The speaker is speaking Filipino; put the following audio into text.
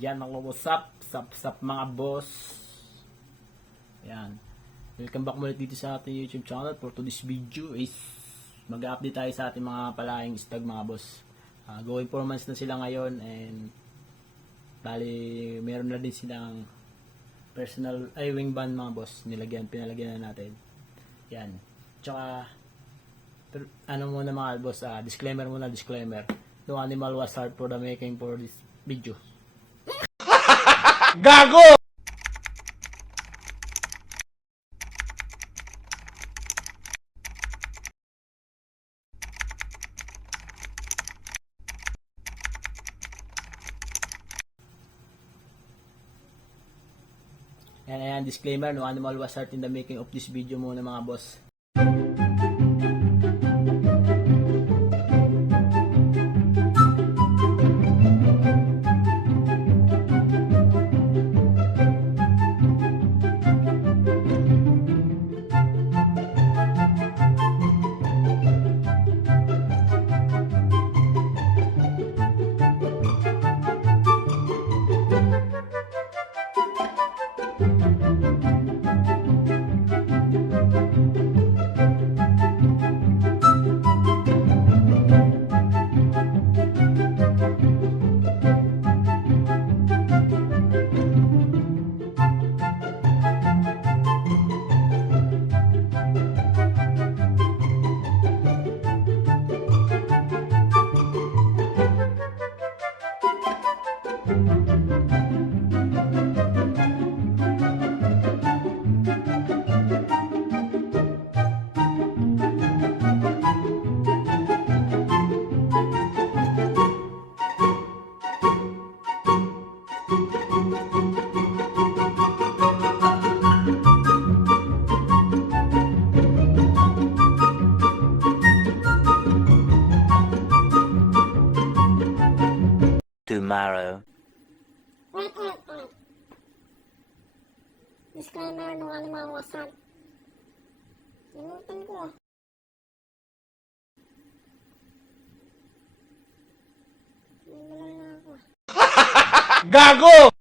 Yan mga what's up, sap mga boss. Yan. Welcome back muli dito sa ating YouTube channel. For today's video is mag-update tayo sa ating mga palaing stag mga boss. Going 4 months na sila ngayon and bali meron na din silang personal wing band mga boss. Pinalagyan na natin. Yan. Tsaka ano muna mga boss, disclaimer. No animal was hurt for the making for this video. Gago! Ayan, disclaimer, no animal was hurt in the making of this video muna mga boss. Tomorrow. Wait. Disclaimer, no animal was hurt. Limutin ko. May balay na ako. Gago!